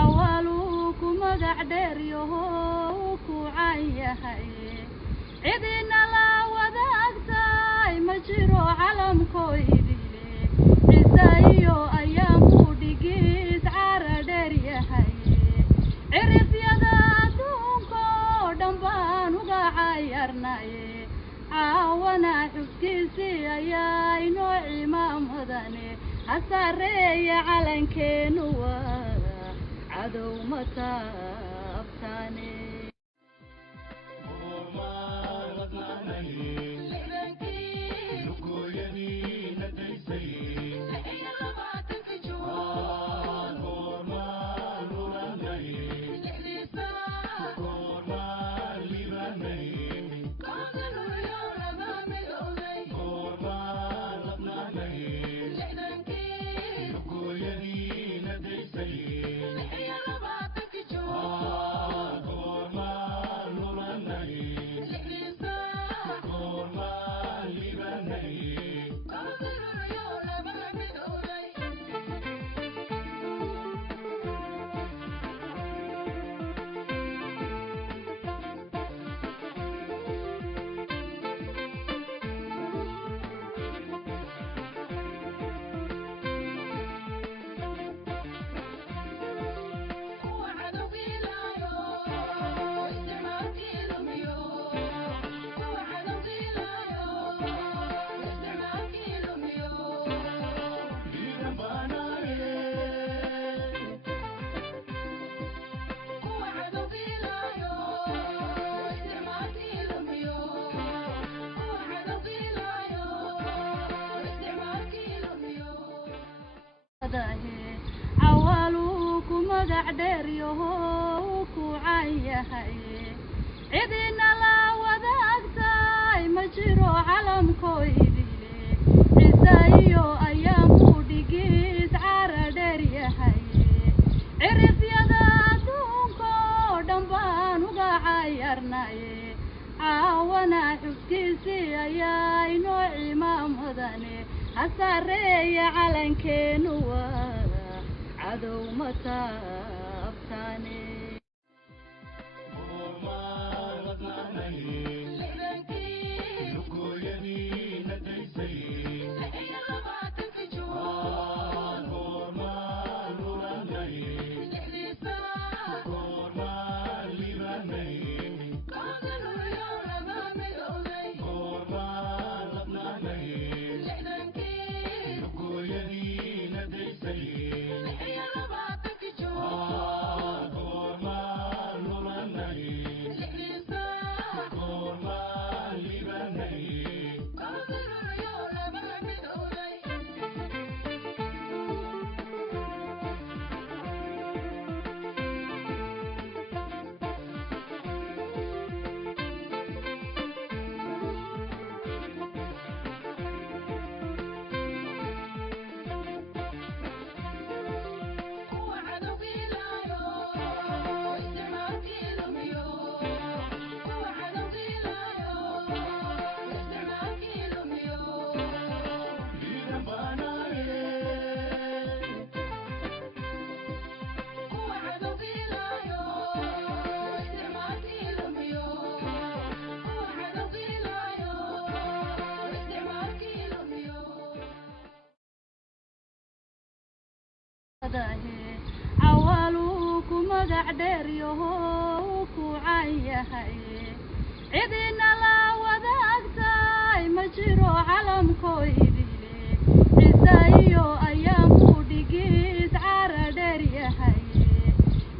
awaaluku magac dheer yahow ku cayahay cidina la wadaagtay ma jiro calamkoydile cisaayo ayaan ku dhigis cara dheer yahay cirifyada adduunkoo dhan baan uga cayarnaye caawana xubkiisii ayaa inoo cimaamadane hasareeya calankeenu waa cadow ma taabtaane awaaluku magac dheer yahow ku cayahay cidina la wadaagtay ma jiro calamkoydile cisaayo ayaan ku dhigis cara dheer yahay cirifyada adduunkoo dhan baan uga cayarnaye caawana xubkiisii ayaa inoo cimaamadane hasareeya calankeenu waa cadow ma taabtaane awaaluku magac dheer yahow ku cayahay cidina la wadaagtay ma jiro calamkoydile cisaayo ayaan ku dhigis cara dheer yahay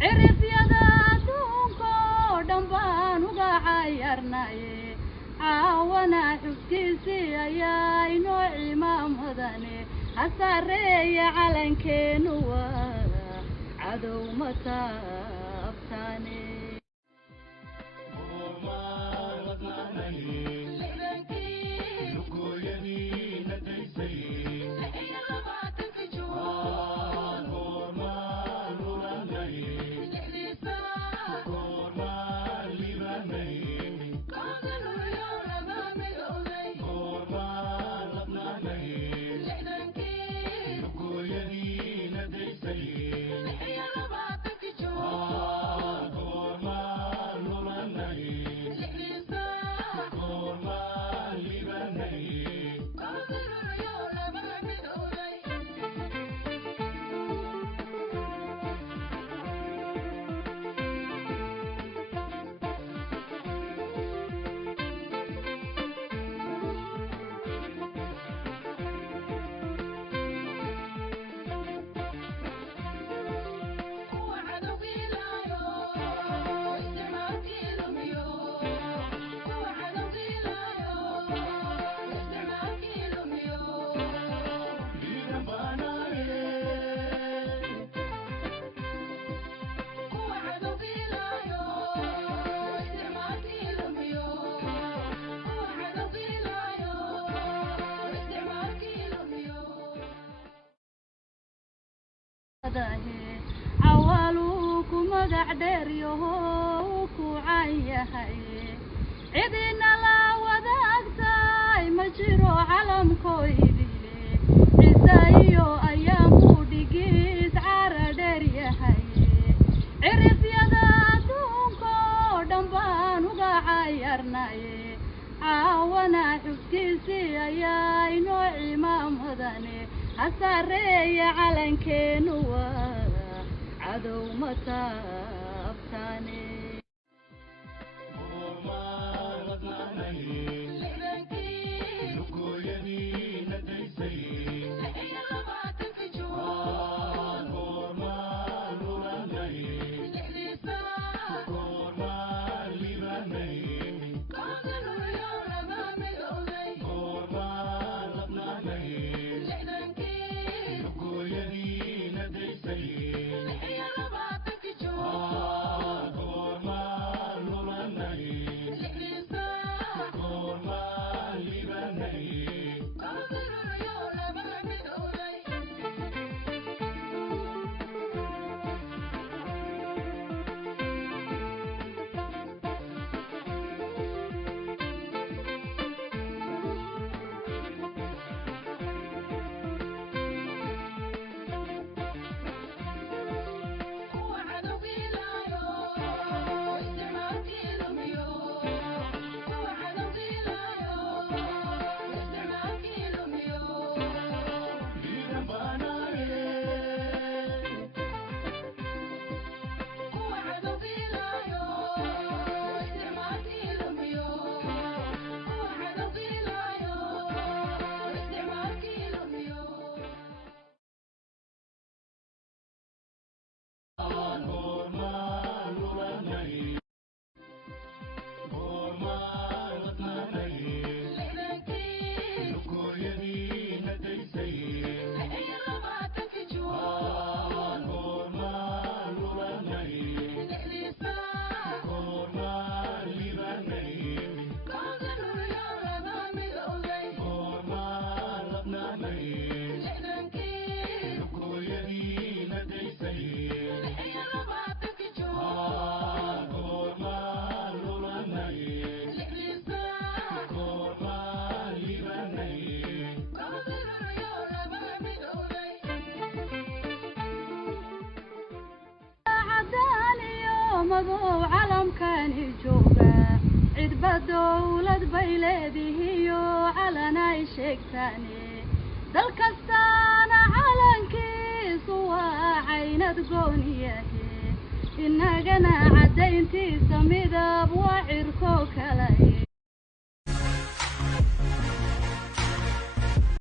cirifyada adduunkoo dhan baan uga cayarnaye caawana xubkiisii ayaa inoo cimaamadane hasareeya calankeenu waa cadow ma taabtaane Say عوالوك مقع ديريو كوعايا عيدنا لا وذاكتاي مجرو علم كويديلي عيسايو أيام بوديقيس عارا ديريا عرف يداتونكو دنبان وقاعايرناي عاونا حفتيسي أياي نوعي ما مدني أساري علن كينوا عدو متابتاني مضو علم كان يجوبا عيد بدولة بيلاديه على نايشك ثاني دالكستانا علن كيس وعينة قونيه إننا عدينتي سميدة بوعي